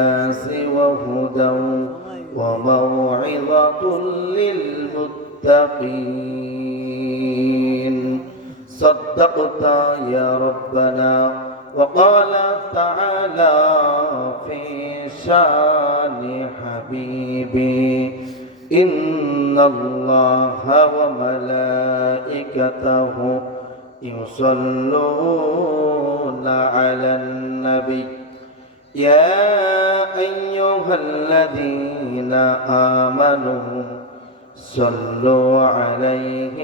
للناس وهدى وموعظة للمتقين. صدقت يا ربنا وقال تعالى في شان حبيبي إن الله وملائكته يصلون على النبي. يا أيها الذين آمنوا صلوا عليه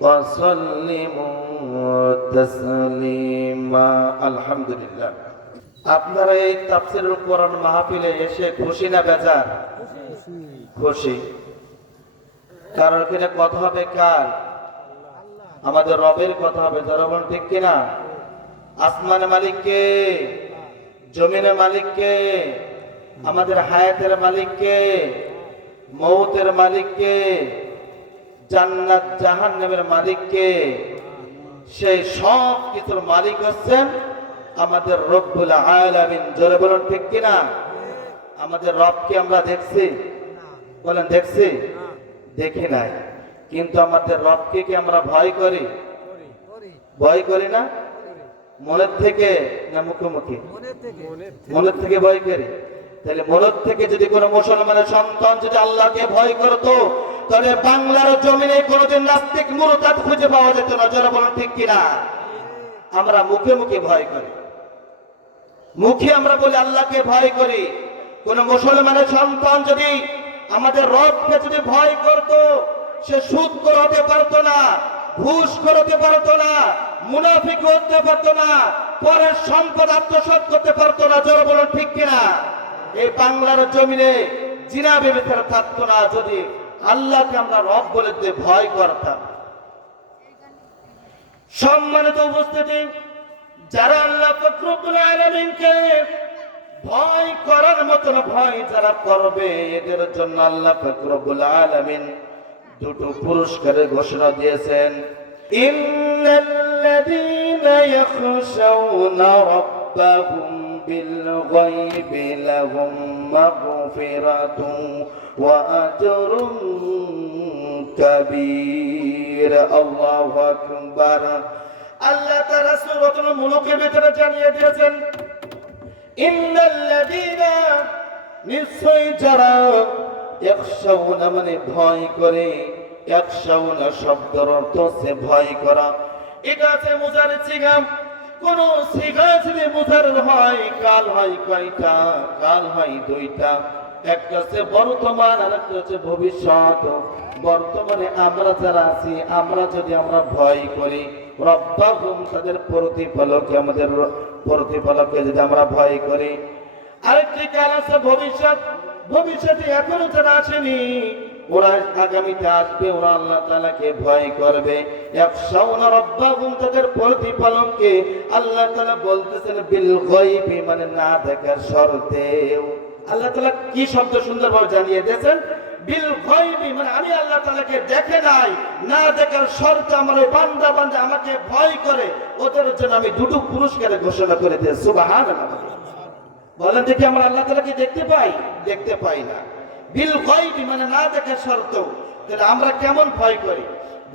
وسلموا تسليما الحمد لله আপনারা এই তাফসিরুল কোরআন মাহফিলে এসে খুশি না বেজার খুশি কারণ এখানে কথা হবে কার আমাদের রবের কথা হবে জনগণ ঠিক কিনা আসমানের মালিককে জমিনের মালিককে, আমাদের হায়াতের মালিককে, মৌতের মালিককে, জান্নাত জাহান্নামের মালিককে সেই সব কিছুর মালিক হচ্ছেন আমাদের রব্বুল আলামিন। জোরে বলুন ঠিক কিনা? আমাদের রবকে আমরা দেখছি। বলেন, দেখছি? দেখি নাই। কিন্তু আমাদের রবকে কি আমরা ভয় করি? ভয় করি না? মনের থেকে না মুখোমুখি মনের থেকে। ভয় করে। তাহলে মনের থেকে যদি কোনো মুসলমানের সন্তান যদি আল্লাহকে ভয় করতো তাহলে বাংলার জমিনে কোনোদিন নাস্তিক মুরতাদ খুঁজে পাওয়া যেত না। যারা বলেন ঠিক কিনা? আমরা মুখে মুখে ভয় করি। মুখে আমরা বলি আল্লাহকে ভয় করি। কোন মুসলমানের সন্তান যদি আমাদের রবকে যদি ভয় করত সে সুদ করে হতে পারতো না। ঘুষ করতে পারতো না, মুনাফিক হতে পারতো না, পরের সম্পদ আত্মসাৎ করতে পারতো না যারা বলেন ঠিক কিনা? এই বাংলার জমিনে জিনা বেবিচার থাকতো না, যদি আল্লাহকে আমরা রব বলে দিয়ে ভয় করতাম। সম্মানিত উপস্থিতি, যারা আল্লাহ ভয় করার মতন ভয় যারা করবে, এদের জন্য আল্লাহ ফকরুল আলমিন দুটো পুরস্কারের ঘোষণা দিয়েছেন ইন্নাল্লাযীনা ইয়াখশাউনা রাব্বাহুম بالغيب لهم مغفرة وأجر كبير الله أكبر আল্লাহ তারা সূরাতুল মুলুকের ভিতরে জানিয়ে দিয়েছেন ইন্নাল্লাযীনা নিশ্চয়ই যারা ইয়াখশাউনা মানে ভয় করে ইয়াখশাউনা শব্দের অর্থ হচ্ছে ভয় করা। এটা আছে মুজার সিগাম। কোন সিগা যদি মুজার হয়, কাল হয় কয়টা? কাল হয় দুইটা। একটা হচ্ছে বর্তমান আর একটা হচ্ছে ভবিষ্যৎ। বর্তমানে আমরা যারা আছি, আমরা যদি আমরা ভয় করি, রব্বাহুম তাদের প্রতিফলকে আমাদের প্রতিফলকে যদি আমরা ভয় করি আরেকটি কাল আছে ভবিষ্যৎ। ভবিষ্যতে এখনও যারা আসেনি ওরা আগামীতে আসবে, ওরা আল্লাহ তাআলাকে ভয় করবে। তাদের প্রতিপালককে আল্লাহ তাআলা বলতেছেন, বিল গায়বি মানে না দেখার শর্তেও। আল্লাহ তাআলা কি শব্দ সুন্দরভাবে জানিয়ে দিয়েছেন? বিল গায়বি মানে আমি আল্লাহ তালাকে দেখে নাই, না দেখার শর্তে আমার ওই বান্দা বান্দা আমাকে ভয় করে। ওদের জন্য আমি দুটো পুরস্কারের ঘোষণা করে দিই সুবহানাল্লাহ। বলেন দেখি আমরা আল্লাহ তালাকে দেখতে পাই? দেখতে পাই না। বিল ভয় মানে না দেখার শর্ত। তাহলে আমরা কেমন ভয় করি?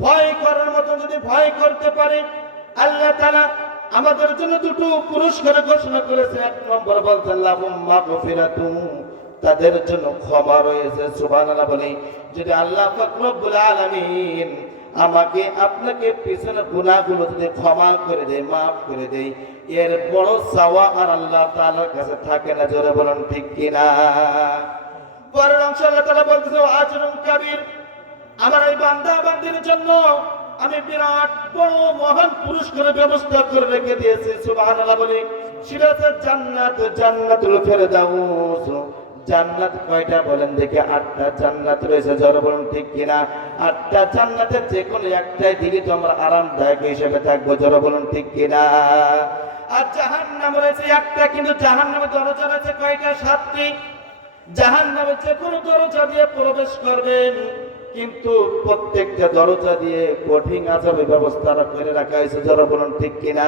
ভয় করার মতো যদি ভয় করতে পারি, আল্লাহ তালা আমাদের জন্য দুটো পুরস্কার ঘোষণা করেছে এক নম্বর লাহুম্মা গফিরাতু তাদের জন্য ক্ষমা রয়েছে, সুবহানাল্লাহ বলি। যদি আল্লাহ পাক রব্বুল আলামিন আমাকে আপনাকে পিছনে গুনাহগুলো যদি ক্ষমা করে দেয়, মাফ করে দেয়, এর বড় চাওয়া আর আল্লাহ তাআলার কাছে থাকে না, জোরে বলুন ঠিক কিনা? পরের অংশ আল্লাহ তাআলা বলতেছে আজরুম কাবীর, আমার এই বান্দা বান্দির জন্য আমি বিরাট বড় মহান পুরস্কারের ব্যবস্থা করে রেখে দিয়েছি। সুবহানাল্লাহ বলি সেটা হচ্ছে জান্নাত জান্নাতুল ফেরদাউস জান্নাত কয়টা বলেন দেখে? আটটা জান্নাত রয়েছে যারা বলুন ঠিক কিনা? আটটা জান্নাতের যে কোনো একটাই দিলে তো আমরা আরামদায়ক হিসেবে থাকব যারা বলুন ঠিক কিনা? আর জাহান নাম রয়েছে একটা, কিন্তু জাহান নামে দরজা রয়েছে কয়টা? সাতটি। জাহান নামে যে কোনো দরজা দিয়ে প্রবেশ করবেন, কিন্তু প্রত্যেকটা দরজা দিয়ে কঠিন আজাবের ব্যবস্থা করে রাখা হয়েছে যারা বলুন ঠিক কিনা?